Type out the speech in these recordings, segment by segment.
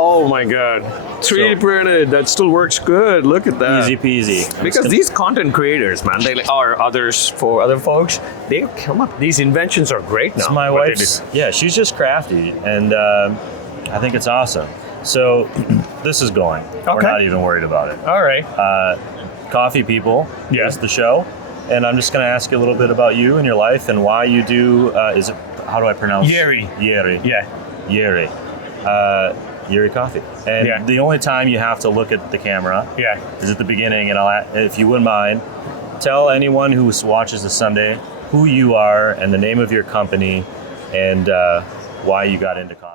Oh my God. 3D printed, that still works good. Look at that. Easy peasy. Because these content creators, man, they are others for other folks. They come up. These inventions are great now. It's my wife's. Yeah, she's just crafty, and I think it's awesome. So this is going. Okay. We're not even worried about it. All right. Coffee People is the show, and I'm just going to ask you a little bit about you and your life and why you do. Is it? How do I pronounce? Yeri. Yeri. Yeah. Yeri. Yeri Coffee. And the only time you have to look at the camera is at the beginning. And if you wouldn't mind, tell anyone who watches this Sunday who you are and the name of your company and why you got into coffee.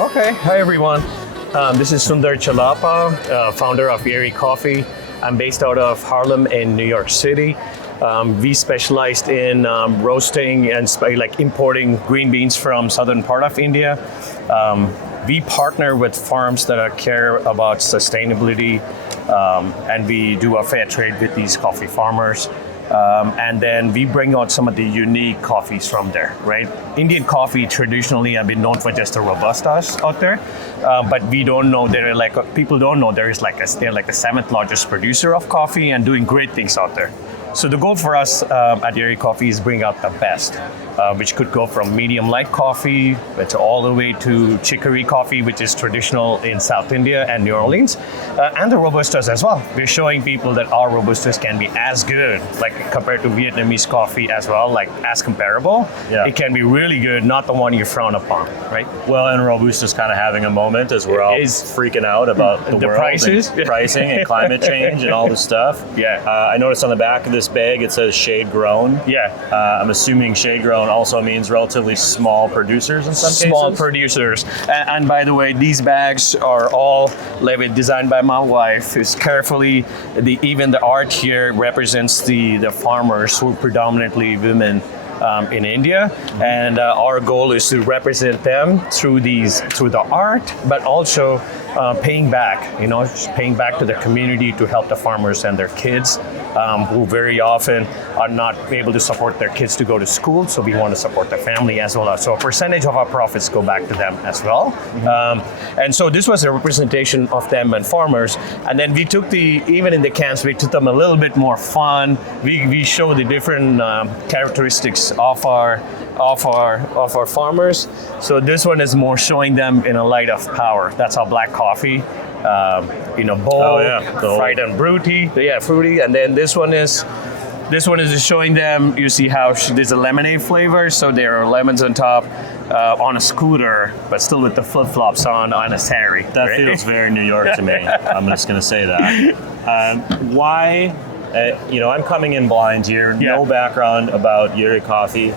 Okay, hi everyone. This is Sundar Chellapa, founder of Yeri Coffee. I'm based out of Harlem in New York City. We specialized in roasting and importing green beans from southern part of India. We partner with farms that care about sustainability, and we do a fair trade with these coffee farmers. And then we bring out some of the unique coffees from there, right? Indian coffee traditionally have been known for just the Robustas out there, but we don't know, people don't know they're like the 7th largest producer of coffee and doing great things out there. So the goal for us at Yeri Coffee is bring out the best, which could go from medium light coffee to all the way to chicory coffee, which is traditional in South India and New Orleans, and the Robustas as well. We're showing people that our Robustas can be as good, like compared to Vietnamese coffee as well, like as comparable. Yeah. It can be really good, not the one you frown upon, right? Well, and Robusta's kind of having a moment as we're all freaking out about the world prices. And pricing and climate change and all this stuff. Yeah. I noticed on the back of this bag it says shade grown. Yeah. I'm assuming shade grown also means relatively small producers in some cases. Small producers. And by the way, these bags are all designed by my wife. It's carefully, even the art here represents the farmers who are predominantly women in India, and our goal is to represent them through the art, but also paying back to the community to help the farmers and their kids, who very often are not able to support their kids to go to school. So we want to support the family as well. So a percentage of our profits go back to them as well. Mm-hmm. And so this was a representation of them and farmers. And then we took even in the cans, we took them a little bit more fun. We show the different characteristics of our farmers. So this one is more showing them in a light of power. That's our black coffee, bold, fried and fruity. And then this one is showing them. You see how there's a lemonade flavor. So there are lemons on top, on a scooter, but still with the flip flops on a sari. That feels very New York to me. I'm just going to say that. Why? I'm coming in blind here. No background about Yeri Coffee.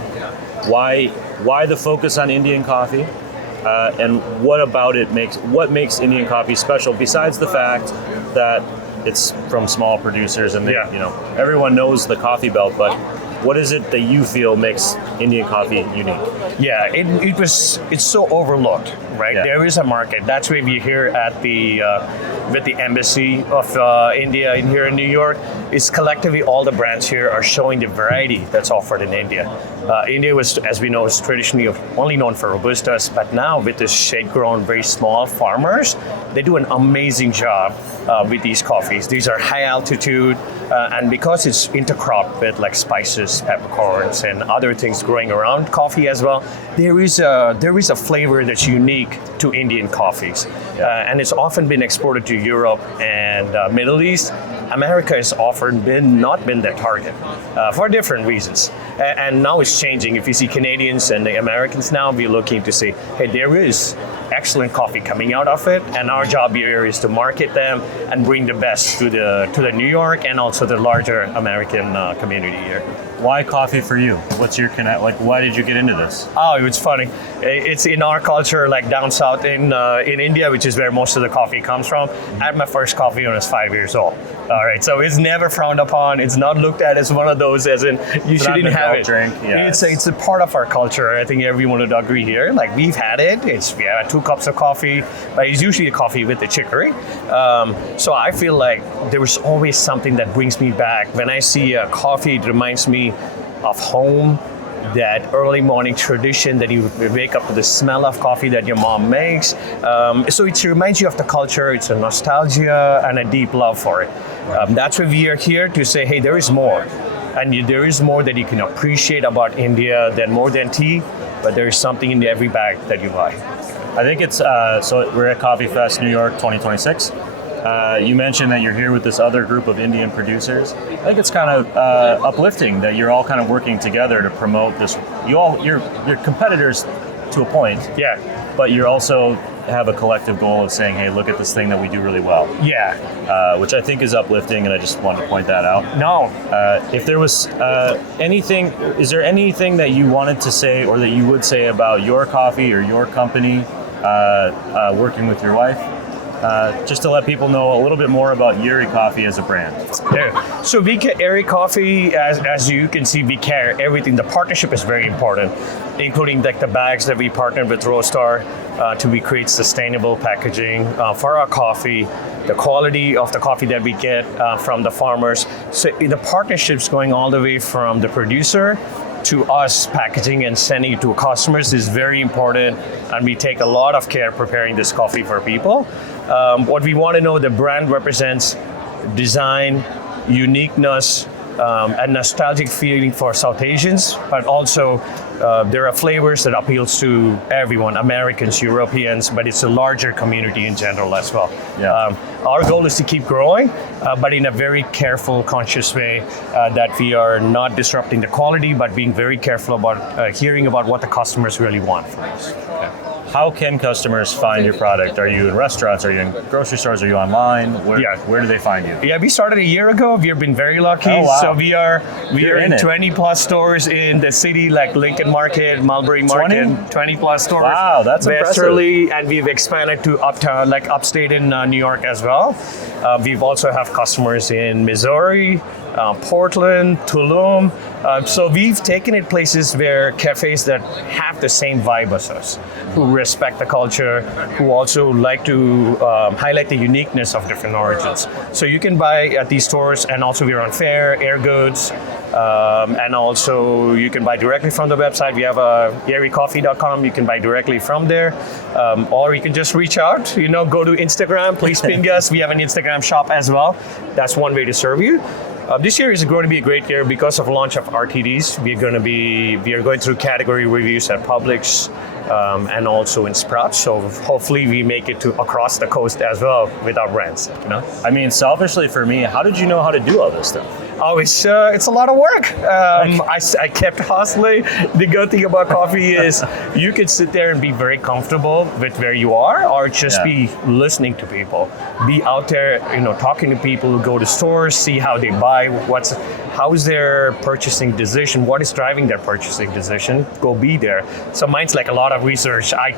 Why the focus on Indian coffee? And what makes Indian coffee special besides the fact that it's from small producers and everyone knows the coffee belt, but what is it that you feel makes Indian coffee unique? Yeah, it's so overlooked, right? Yeah. There is a market. That's why we're here at with the embassy of India here in New York. Is collectively all the brands here are showing the variety that's offered in India. India was, as we know, is traditionally only known for Robustas, but now with this shade-grown, very small farmers, they do an amazing job with these coffees. These are high altitude, and because it's intercropped with like spices, peppercorns, and other things growing around coffee as well, there is a flavor that's unique to Indian coffees, and it's often been exported to Europe and Middle East. America has often not been their target for different reasons, and now it's changing. If you see Canadians and the Americans now, we're looking to say, hey, there is excellent coffee coming out of it, and our job here is to market them and bring the best to the New York and also the larger American community here. Why coffee for you? What's your connect? Like, why did you get into this? Oh, it's funny. It's in our culture, like down south in India, which is where most of the coffee comes from. I had my first coffee when I was 5 years old. All right, so it's never frowned upon. It's not looked at as one of those, as in you shouldn't have it. Drink. Yeah, it's a part of our culture. I think everyone would agree here. Like we've had it. We have 2 cups of coffee, but it's usually a coffee with the chicory. So I feel like there was always something that brings me back. When I see a coffee, it reminds me of home, that early morning tradition that you wake up to the smell of coffee that your mom makes. So it reminds you of the culture. It's a nostalgia and a deep love for it. That's why we are here to say, hey, there is more. And there is more that you can appreciate about India than more than tea, but there is something in every bag that you buy. I think it's, so we're at CoffeeFest New York 2026. You mentioned that you're here with this other group of Indian producers. I think it's kind of uplifting that you're all kind of working together to promote this. You're competitors to a point. Yeah. But you also have a collective goal of saying, hey, look at this thing that we do really well. Yeah. Which I think is uplifting, and I just wanted to point that out. No. If there was anything, is there anything that you wanted to say or that you would say about your coffee or your company working with your wife? Just to let people know a little bit more about Yeri Coffee as a brand. Yeah. So Yeri Coffee, as you can see, we care everything. The partnership is very important, including like the bags that we partnered with Roastery to create sustainable packaging for our coffee, the quality of the coffee that we get from the farmers. So the partnership's going all the way from the producer to us packaging and sending it to customers is very important, and we take a lot of care preparing this coffee for people. What we want to know, the brand represents design, uniqueness, and nostalgic feeling for South Asians, but also there are flavors that appeals to everyone, Americans, Europeans, but it's a larger community in general as well. Yeah. Our goal is to keep growing, but in a very careful, conscious way that we are not disrupting the quality, but being very careful about hearing about what the customers really want from us. Okay. How can customers find your product? Are you in restaurants? Are you in grocery stores? Are you online? Where do they find you? Yeah, we started a year ago. We've been very lucky. Oh, wow. So we are in 20 plus stores in the city, like Lincoln Market, Mulberry Market, 20 plus stores. Wow, that's impressive. Westerly, and we've expanded to uptown, like upstate in New York as well. We've also have customers in Missouri, Portland, Tulum. So we've taken it places where cafes that have the same vibe as us, who respect the culture, who also like to highlight the uniqueness of different origins. So you can buy at these stores, and also we're on Fair, Air Goods, and also you can buy directly from the website. We have yericoffee.com. You can buy directly from there, or you can just reach out. Go to Instagram. Please ping us. We have an Instagram shop as well. That's one way to serve you. This year is going to be a great year because of launch of RTDs. We are going through category reviews at Publix and also in Sprouts. So hopefully we make it to across the coast as well with our brands. I mean, selfishly for me, how did you know how to do all this stuff? Oh, it's a lot of work. I kept hustling. The good thing about coffee is you can sit there and be very comfortable with where you are, or just be listening to people. Be out there, talking to people, go to stores, see how they buy, how's their purchasing decision, what is driving their purchasing decision, go be there. So mine's like a lot of research. I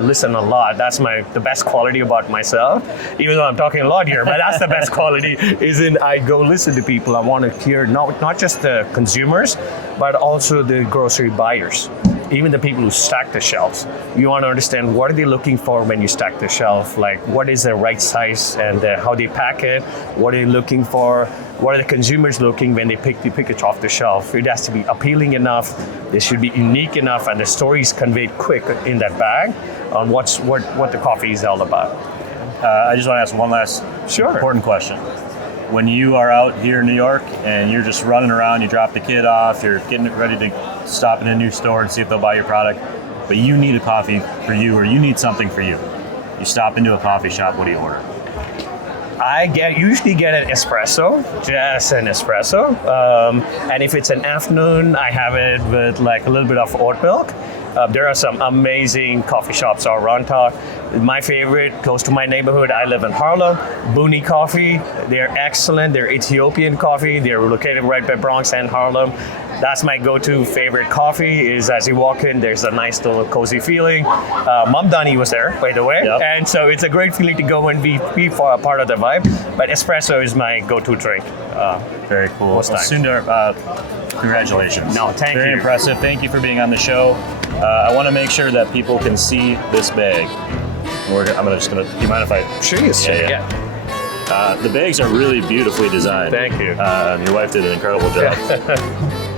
listen a lot. That's the best quality about myself, even though I'm talking a lot here, but that's the best quality, is I go listen to people. I want to hear not just the consumers, but also the grocery buyers, even the people who stack the shelves. You want to understand what are they looking for when you stack the shelf, like what is the right size and how they pack it, what are they looking for, what are the consumers looking when they pick it off the shelf. It has to be appealing enough, it should be unique enough, and the story is conveyed quick in that bag on what the coffee is all about. I just want to ask one last important question. When you are out here in New York and you're just running around, you drop the kid off, you're getting ready to stop in a new store and see if they'll buy your product, but you need a coffee for you, or you need something for you. You stop into a coffee shop, what do you order? I usually get an espresso, just an espresso. And if it's an afternoon, I have it with like a little bit of oat milk. There are some amazing coffee shops all around town. My favorite, close to my neighborhood, I live in Harlem, Booney Coffee. They're excellent. They're Ethiopian coffee. They're located right by Bronx and Harlem. That's my go-to favorite coffee. Is as you walk in, there's a nice little cozy feeling. Mamdani was there, by the way, Yep. and so it's a great feeling to go and be for a part of the vibe. But espresso is my go-to drink. Very cool. Most Well, times. Sundar, congratulations. No, thank Very you. impressive. Thank you for being on the show. I want to make sure that people can see this bag. Do you mind if I? Sure, yes, Yeah. The bags are really beautifully designed. Thank you. Your wife did an incredible job.